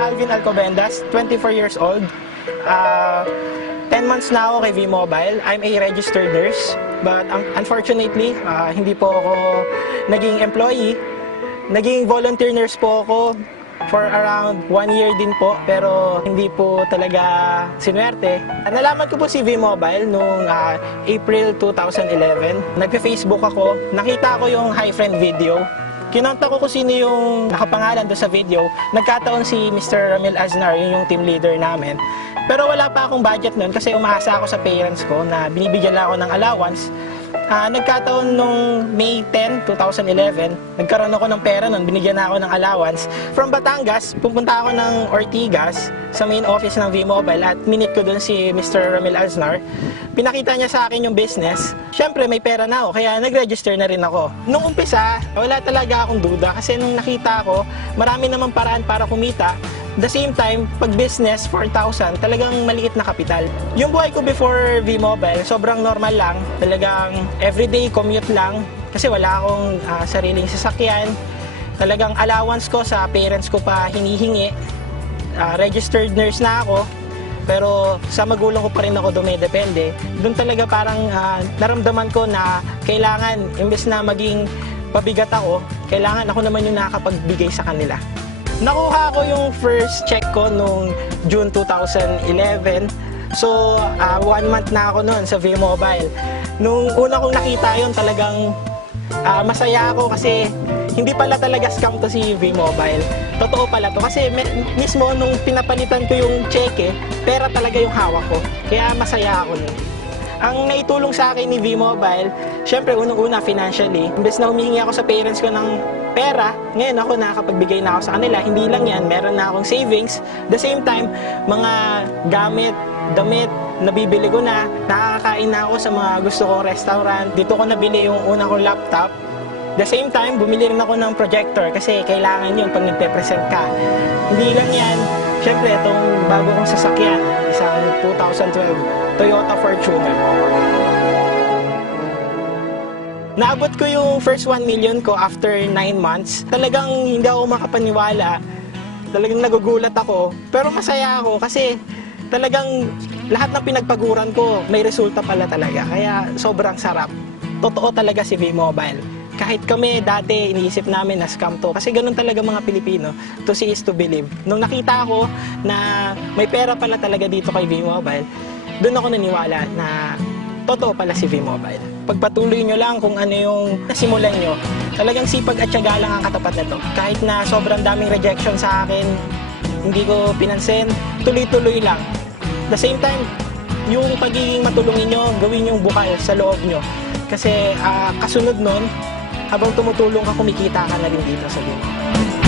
Alvin Alcobendas, 24 years old. 10 months na ako kay V-Mobile. I'm a registered nurse. But unfortunately, hindi po ako naging employee. Naging volunteer nurse po ako for around 1 year din po. Pero hindi po talaga sinuwerte. Nalaman ko po si V-Mobile noong April 2011. Nagpe-Facebook ako. Nakita ko yung Hi Friend video. Kinontak ko kung sino yung nakapangalan doon sa video. Nagkataon si Mr. Ramil Aznar, yung team leader namin. Pero wala pa akong budget noon kasi umaasa ako sa parents ko na binibigyan lang ako ng allowance. Nagkataon nung May 10, 2011, nagkaroon ako ng pera noon, binigyan na ako ng allowance. From Batangas, pupunta ako ng Ortigas sa main office ng V-Mobile at minute ko doon si Mr. Ramil Aznar. Pinakita niya sa akin yung business. Siyempre, may pera na ako, kaya nag-register na rin ako. Nung umpisa, wala talaga akong duda kasi nung nakita ko, marami namang paraan para kumita. The same time, pag business, 4,000, talagang maliit na kapital. Yung buhay ko before V-Mobile, sobrang normal lang. Talagang everyday commute lang kasi wala akong sariling sasakyan. Talagang allowance ko sa parents ko pa hinihingi. Registered nurse na ako, pero sa magulang ko pa rin ako dumedepende. Doon talaga parang naramdaman ko na kailangan, imbes na maging pabigat ako, kailangan ako naman yung nakakapagbigay sa kanila. Nakuha ko yung first check ko nung June 2011. So, 1 month na ako noon sa V-Mobile. Nung una kong nakita yun, talagang masaya ako kasi hindi pala talaga scam to si V-Mobile. Totoo pala to kasi mismo nung pinapalitan ko yung cheque, pera talaga yung hawak ko. Kaya masaya ako nun. Ang naitulong sa akin ni V-Mobile, syempre unang-una financially. Imbes na humihingi ako sa parents ko ng pera, ngayon ako nakakapagbigay na ako sa kanila. Hindi lang yan, meron na akong savings. The same time, mga gamit, damit, nabibili ko na. Nakakakain na ako sa mga gusto kong restaurant. Dito ko nabili yung unang kong laptop. The same time, bumili rin ako ng projector kasi kailangan yun pag nagpe-present ka. Hindi lang yan, syempre itong bago kong sasakyan, isang 2012 Toyota Fortuner. Naabot ko yung first 1 million ko after 9 months. Talagang hindi ako makapaniwala. Talagang nagugulat ako. Pero masaya ako kasi talagang lahat ng pinagpaguran ko may resulta pala talaga. Kaya sobrang sarap. Totoo talaga si V-Mobile. Kahit kami dati iniisip namin na scam to. Kasi ganun talaga mga Pilipino. To see is to believe. Nung nakita ko na may pera pala talaga dito kay V-Mobile, doon ako naniwala na totoo pala si V-Mobile. Pagpatuloy nyo lang kung ano yung nasimulan nyo. Talagang sipag at tiyaga lang ang katapat na to. Kahit na sobrang daming rejection sa akin, hindi ko pinansin, tuloy-tuloy lang. The same time, yung pagiging matulungin nyo, gawin yung bukal sa loob nyo. Kasi kasunod nun, habang tumutulong ka, kumikita ka na rin dito sa V-Mobile.